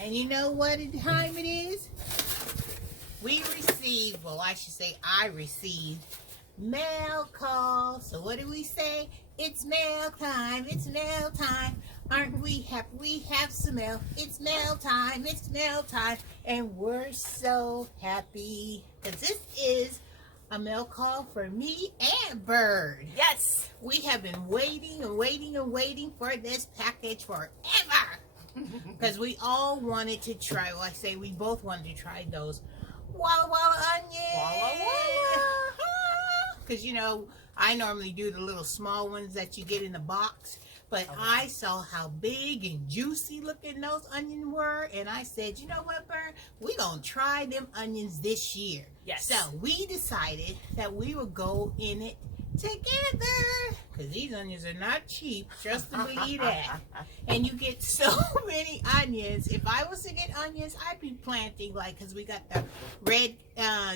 And you know what time it is? We received, well, I should say I received mail call. So what do we say? It's mail time. It's mail time. Aren't we happy? We have some mail. It's mail time. It's mail time. And we're so happy because this is a mail call for me and Bird. Yes. We have been waiting and waiting and waiting for this package forever. Because we all wanted to try, well, I say we both wanted to try those Walla Walla onions. Walla Walla. Because, you know, I normally do the little small ones that you get in the box. But I saw how big and juicy looking those onions were. And I said, you know what, Bird? We're going to try them onions this year. Yes. So we decided that we would go in it together. Because these onions are not cheap. Just to believe that. And you get so many onions. If I was to get onions, I'd be planting like, because we got the red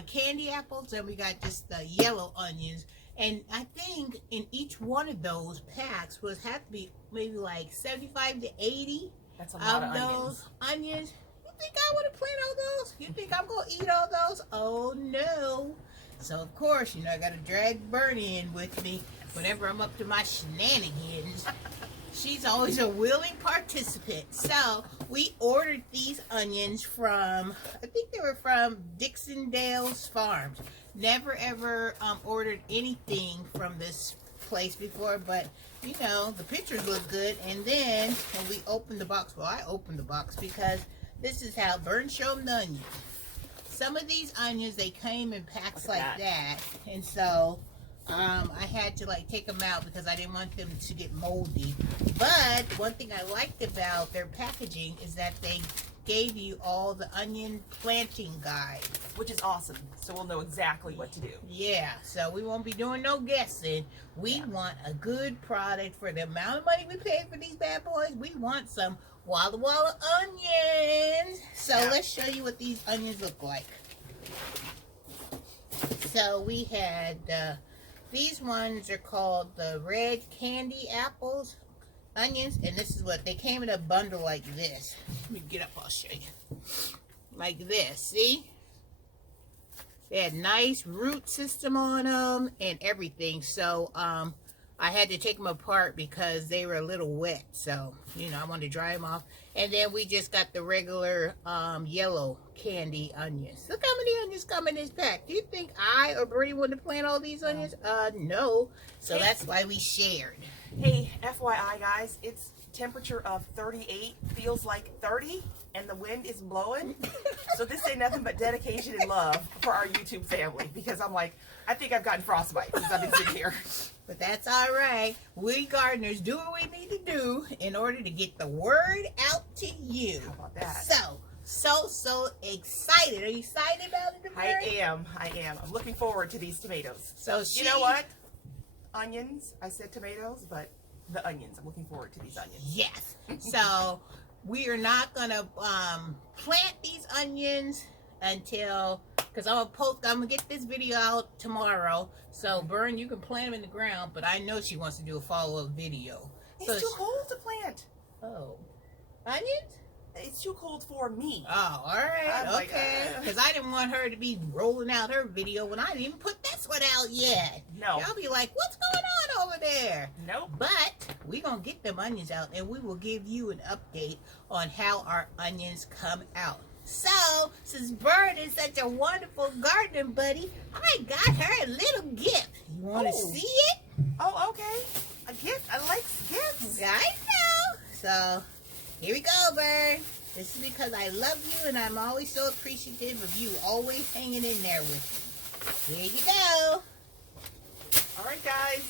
candy apples and we got just the yellow onions. And I think in each one of those packs would have to be maybe like 75 to 80 That's a lot of those onions. You think I would have planted all those? You think I'm going to eat all those? Oh, no. So, of course, you know, I got to drag Bernie in with me whenever I'm up to my shenanigans. She's always a willing participant. So, we ordered these onions from, I think they were from Dixondale's Farms. Never ever ordered anything from this place before, but you know, the pictures look good. And then when we opened the box, well, I opened the box because this is how Burn showed them the onions. Some of these onions, they came in packs like that, and so I had to like take them out because I didn't want them to get moldy. But one thing I liked about their packaging is that they gave you all the onion planting guide, which is awesome. So we'll know exactly what to do. Yeah, so we won't be doing no guessing. We want a good product for the amount of money we paid for these bad boys. We want some Walla Walla onions. So let's show you what these onions look like. So we had these ones are called the red candy apples. Onions, and this is what they came in a bundle like this. Let me get up, I'll show you. Like this, see? They had nice root system on them and everything. So I had to take them apart because they were a little wet. So, you know, I wanted to dry them off. And then we just got the regular yellow candy onions. Look how many onions come in this pack. Do you think I or Bertie wanted to plant all these onions? No. So that's why we shared. Hey, FYI guys, it's temperature of 38, feels like 30, and the wind is blowing. So this ain't nothing but dedication and love for our YouTube family, because I'm like, I think I've gotten frostbite since I've been sitting here. But that's all right. We gardeners do what we need to do in order to get the word out to you. How about that? So excited. Are you excited about it, I am. I'm looking forward to these tomatoes. So you know what? Onions. I said tomatoes, but the onions. I'm looking forward to these onions. Yes. So we are not gonna plant these onions until, because I'm gonna get this video out tomorrow. So Burn, you can plant them in the ground, but I know she wants to do a follow-up video. It's too cold to plant. Oh, onions? It's too cold for me. Oh, all right, okay. Because I didn't want her to be rolling out her video when I didn't even put this one out yet. No. Y'all be like, what's going on over there? Nope. But we gonna get them onions out, and we will give you an update on how our onions come out. So, since Bird is such a wonderful gardening buddy, I got her a little gift. You want to see it? Oh, okay. A gift. I like gifts. I know. So, here we go, Bird. This is because I love you, and I'm always so appreciative of you always hanging in there with me. Here you go. All right, guys.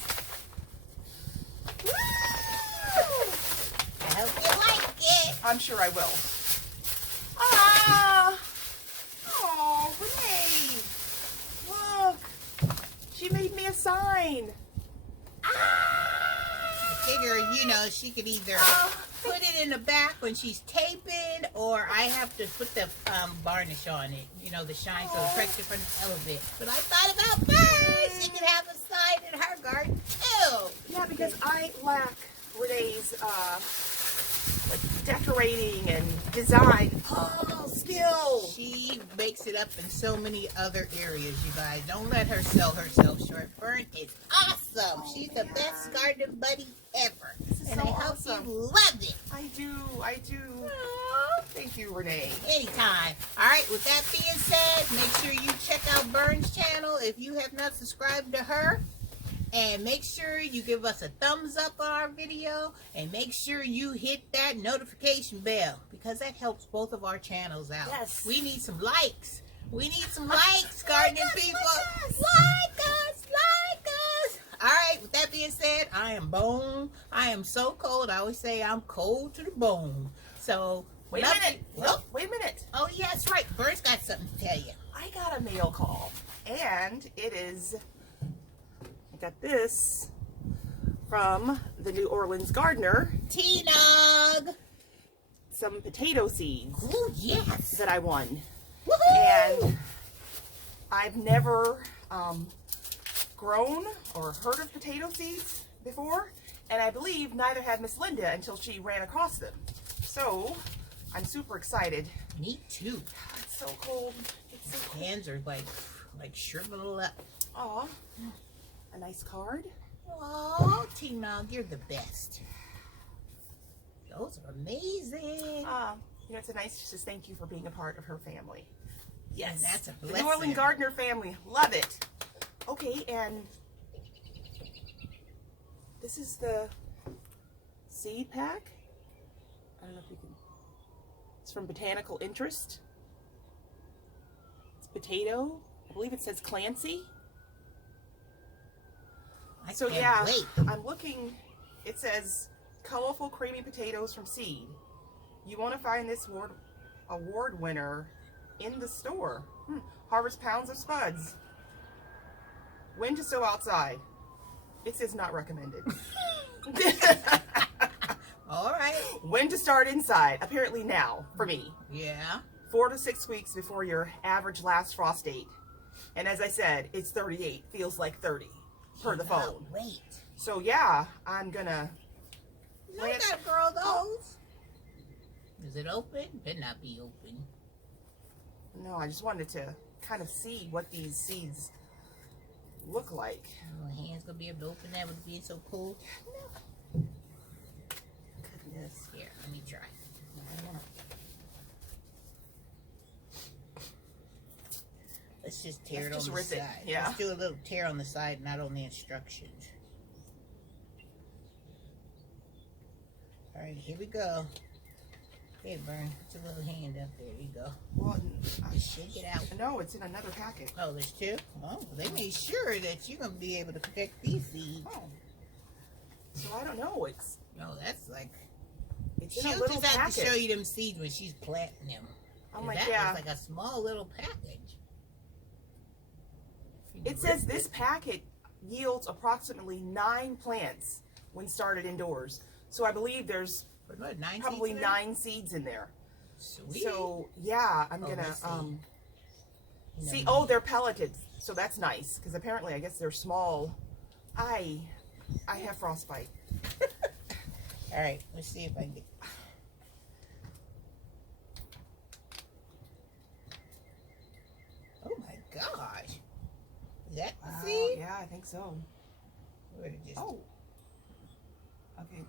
Woo! I hope you like it. I'm sure I will. Ah! Oh, Renee! Look! She made me a sign. I figure, you know, she could either put it in the back when she's taping, or I have to put the varnish on it, you know, the shine, so the pressure from the elevator. But I thought about her. She could have a sign in her garden too. Yeah, because I lack Renee's decorating and design. Oh, skill. She makes it up in so many other areas, you guys. Don't let her sell herself short. Fern is awesome. She's the best garden buddy ever. This is And so I hope awesome. you love it. I do. Thank you, Renee. Anytime. All right, with that being said, make sure you check out Bern's channel if you have not subscribed to her. And make sure you give us a thumbs up on our video. And make sure you hit that notification bell, because that helps both of our channels out. Yes. We need some likes. We need some likes, gardening people. Like us. Like us. All right, with that being said, I am so cold. I always say I'm cold to the bone. So, Wait a minute. Well, Wait a minute. oh, yeah, that's right. Bern's got something to tell you. I got a mail call, and it is, I got this from the New Orleans gardener, T-Nog. some potato seeds Oh, yes. that I won. Woohoo! And I've never grown or heard of potato seeds before, and I believe neither had Miss Linda until she ran across them. So I'm super excited. Me too. It's so cold. It's so cold. Hands are like shriveled up. Aw, a nice card. Oh, T-Nog, you're the best. Those are amazing. It's a nice, just thank you for being a part of her family. Yes, that's a The blessing. New Orleans Gardener family, love it. Okay, and this is the seed pack. I don't know if you can. It's from Botanical Interest. It's potato. I believe it says Clancy. So yeah, wait. I'm looking. It says colorful, creamy potatoes from seed. You want to find this award winner in the store. Harvest pounds of spuds. When to sow outside. It says not recommended. All right. When to start inside. Apparently now, for me. Yeah. 4 to 6 weeks before your average last frost date. And as I said, it's 38. Feels like 30 per the phone. Oh, wait. So yeah, I'm gonna. You gotta grow those. Is it open? Better not be open. No, I just wanted to kind of see what these seeds look like. My hand's gonna be able to open that with it being so cold. Goodness. Here, let me try. Let's just tear Let's it on just the rip it, side. yeah. Let's do a little tear on the side, not on the instructions. All right, here we go. Hey, Bern, put your little hand up there. You go. Well, Just shake it out. no, it's in another packet. Oh, there's two? Oh, they made sure that you're going to be able to protect these seeds. Oh. So I don't know. It's No, that's like... in a She'll little just have to packet. show you them seeds when she's planting them. I'm like, that yeah. was like a small little package. It says this packet yields approximately 9 plants when started indoors. So I believe there's What, 9 probably seeds in there? 9 seeds in there. Sweet. So yeah, I'm Oh, gonna let's see. see. No. Oh, they're pelleted, so that's nice because apparently I guess they're small. I have frostbite. All right, let's see if I can get... Oh my gosh. Is that the Wow, seed? yeah, I think so. Or it just... Oh, okay.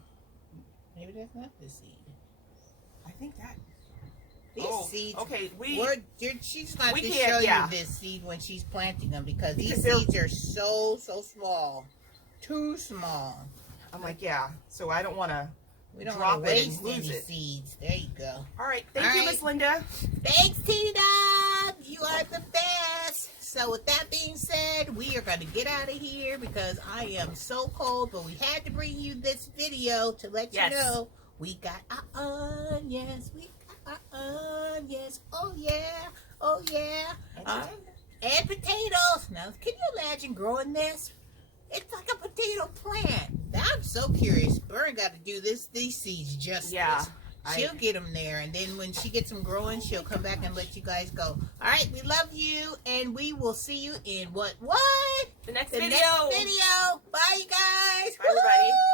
Maybe that's not the seed. I think that. These Oh, seeds... okay, she's going we to can't- show yeah. you this seed when she's planting them because these Because they're- seeds are so small. Too small. I'm like, yeah. So I don't want to. We don't Drop want to it and waste lose any it. seeds. There you go. All right, thank All you, right. Miss Linda. Thanks, T-Dog. You are the best. So with that being said, we are going to get out of here because I am so cold. But we had to bring you this video to let Yes. you know we got our onions. We got our onions. Oh, yeah. Oh, yeah. And potatoes. Now, can you imagine growing this? It's like a potato plant. I'm so curious. Bern got to do these seeds justice. Yeah, She'll get them there, and then when she gets them growing, she'll come back and let you guys go. All right, we love you, and we will see you in what? The next The video. next video. Bye, you guys. Bye, everybody. Woo!